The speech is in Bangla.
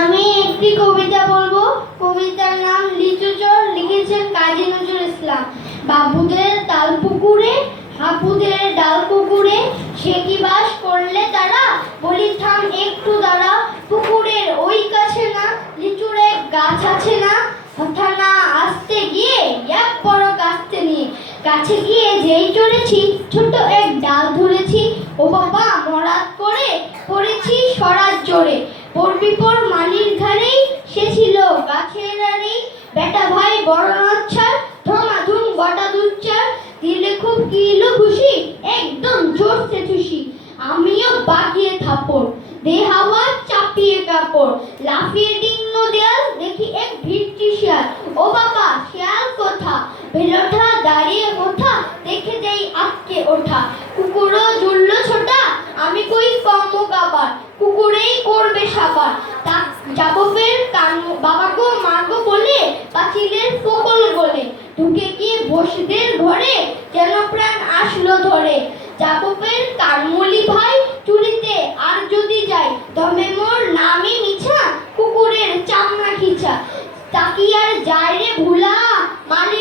আমি একটি কবিতা বলবো। কবিতার নাম লিচু চোর, লিখেছেন কাজী নজরুল ইসলাম। বাবুদের তাল পুকুরে, হাপুদের ডাল পুকুরে, সে কি বাস করলে তারা, বলি থাম একটু দাঁড়া। পুকুরের ওই কাছে না লিচুর এক গাছ আছে না, কথা না আসতে গিয়ে এক বড় কাস্তে নিয়ে কাছে গিয়ে যেই চড়েছি, ছোট এক ডাল ধরেছি। ও বাবা মরাত করে পড়েছি সরাজ জোরে, পড়বি পর মালির ধারেই, সে ছিল গাছের আড়েই। বেটা ভাই বড় নচ্ছার, ধমাধুম গোটা দুচ্চার, দিলে খুব কিলো খুশি, একদম জোরসে খুশি। আমিও বাগিয়ে থাপড়, দে হাওয়া চাপিয়ে কাপড়, লাফিয়ে ডিঙ্গ দেয়াল, দেখি এক ভিড়টি শিয়াল। ও বাবা শিয়াল কোথা, ভেলোঠা দাঁড়িয়ে কোথা, দেখে যাই আটকে ওঠা। কুকুরও জুড়লো ছোটা, আমি কই কম্ম গাবার, কুকুরেই করবে সাবার। তা যাবো ফের বাবা গো মা গো বলে, পাঁচিলের ফোকল বলে, ঢুকে গিয়ে বসদের ঘরে, যেন প্রাণ আসলো ধরে। যাবো ফের কানমুলি ভাই চুরিতে আর যদি যাই, তবে মোর নামই মিছা, কুকুরের চামড়া খিচা। তাকি আর যায় রে ভুলা, মালি